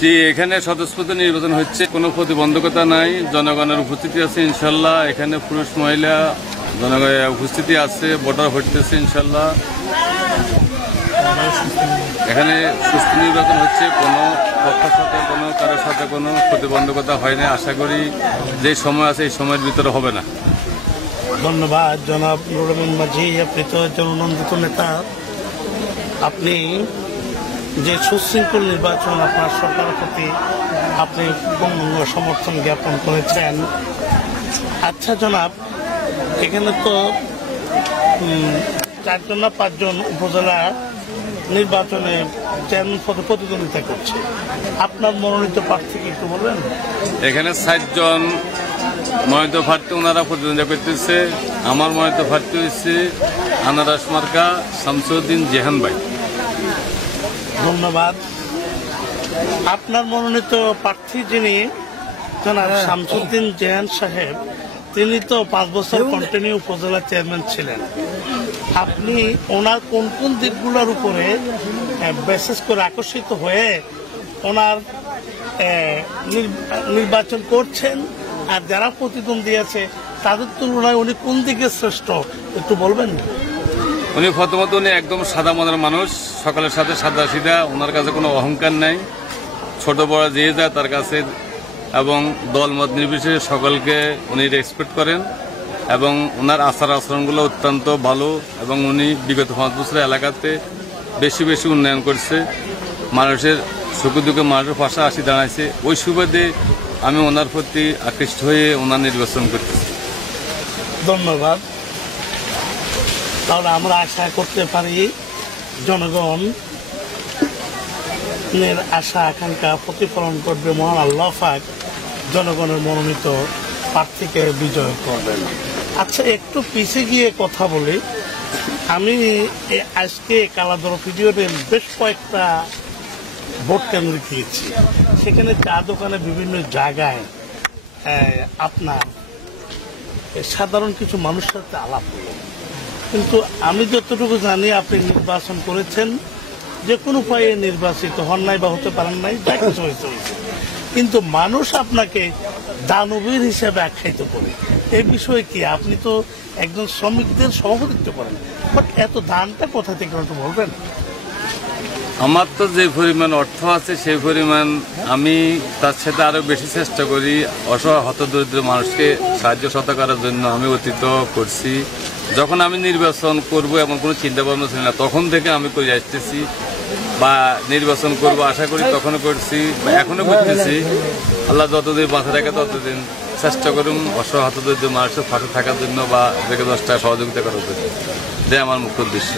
জি, এখানে স্বতঃস্ফূর্ত নির্বাচন হচ্ছে, কোনো প্রতিবন্ধকতা নাই, জনগণের উপস্থিতি আছে ইনশাল্লাহ। এখানে পুরুষ মহিলা জনগণের উপস্থিতি আছে, ভোটার হইতেছে ইনশাল্লাহ। এখানে সুষ্ঠু নির্বাচন হচ্ছে, কোনো পক্ষের সাথে কোনো কারোর সাথে কোনো প্রতিবন্ধকতা হয়নি। আশা করি যে সময় আছে এই সময়ের ভিতরে হবে না। ধন্যবাদ জনাব নুরুল আমিন মাঝি। আপনি তো জননন্দিত নেতা, আপনি যে সুশৃঙ্খল নির্বাচন আপনার সরকারের প্রতি আপনি পূর্ণ সমর্থন জ্ঞাপন করেছেন। আচ্ছা জনাব, এখানে তো 4জন না 5জন উপজেলা নির্বাচনে চেয়ারম্যান পদে প্রতিদ্বন্দ্বিতা করছে, আপনার মনোনীত প্রার্থীকে একটু বলবেন? এখানে 7 জন মনোনীত প্রার্থী ওনারা প্রতিদ্বন্দ্বিতা করতেছে। আমার মনোনীত প্রার্থী হচ্ছে আনারস মার্কা শামসুদ্দিন জেহান ভাই। ধন্যবাদ। আপনার মনোনীত প্রার্থী যিনি জনাব শামসুদ্দিন জেহান সাহেব, তিনি তো 5 বছর কন্টিনিউ উপজেলা চেয়ারম্যান ছিলেন। আপনি ওনার কোন কোন দিকগুলোর উপরে বিশেষ করে আকর্ষিত হয়ে ওনার নির্বাচন করছেন, আর যারা প্রতিদ্বন্দ্বী আছে তাদের তুলনায় উনি কোন দিকে শ্রেষ্ঠ একটু বলবেন? উনি প্রথমত উনি একদম সাদা মনের মানুষ, সকালের সাথে সাদা সিধা, ওনার কাছে কোনো অহংকার নাই, ছোট বড় যে যায় তার কাছে, এবং দলমত নির্বিশেষে সকলকে উনি রেসপেক্ট করেন, এবং ওনার আচার আচরণগুলো অত্যন্ত ভালো, এবং উনি বিগত 5 বছরের এলাকাতে বেশি বেশি উন্নয়ন করছে, মানুষের সুখে দুঃখে মানুষের পাশে আসি দাঁড়াইছে। ওই সুবাদে আমি ওনার প্রতি আকৃষ্ট হয়ে ওনার নির্বাচন করতেছি। ধন্যবাদ। তাহলে আমরা আশা করতে পারি জনগণের আশা আকাঙ্ক্ষা প্রতিফলন করবে, মহান আল্লাহ পাক জনগণের মনোনীত প্রার্থীকে বিজয় করবেন। আচ্ছা, একটু পিছিয়ে গিয়ে কথা বলি। আমি আজকে কালাদর ভিডিওতে বেশ কয়েকটা ভোট কেন্দ্র গিয়েছি, সেখানে চা দোকানে বিভিন্ন জায়গায় আপনার সাধারণ কিছু মানুষের সাথে আলাপ হলো, কিন্তু আমি যতটুকু জানি আপনি নির্বাচন করেছেন, যে কোনো উপায়ে নির্বাচিত হন নাই বা হতে পারেন নাই, যা কিছু হয়েছে, কিন্তু মানুষ আপনাকে দানবীর হিসেবে আখ্যায়িত করে। এই বিষয়ে কি, আপনি তো একজন শ্রমিকদের সভাপতিত্ব করেন, বাট এত দানটা কোথা থেকে একটু বলবেন? আমার তো যে পরিমাণ অর্থ আছে সেই পরিমাণ আমি তার সাথে আরও বেশি চেষ্টা করি। অসহায় হতদরিদ্র মানুষকে সাহায্য সহায়তা করার জন্য আমি অতীত করছি। যখন আমি নির্বাচন করব এমন কোনো চিন্তা ভাবনা ছিল না, তখন থেকে আমি করে আসতেছি, বা নির্বাচন করব আশা করি তখনও করছি, বা এখনও করতেছি। আল্লাহ যতদিন বাঁচা রাখে ততদিন চেষ্টা করুন অসহায় হতদরিদ্র মানুষের পাশে থাকার জন্য, বা 10 টাকা সহযোগিতা করার জন্য। এটাই আমার মুখ্য উদ্দেশ্য।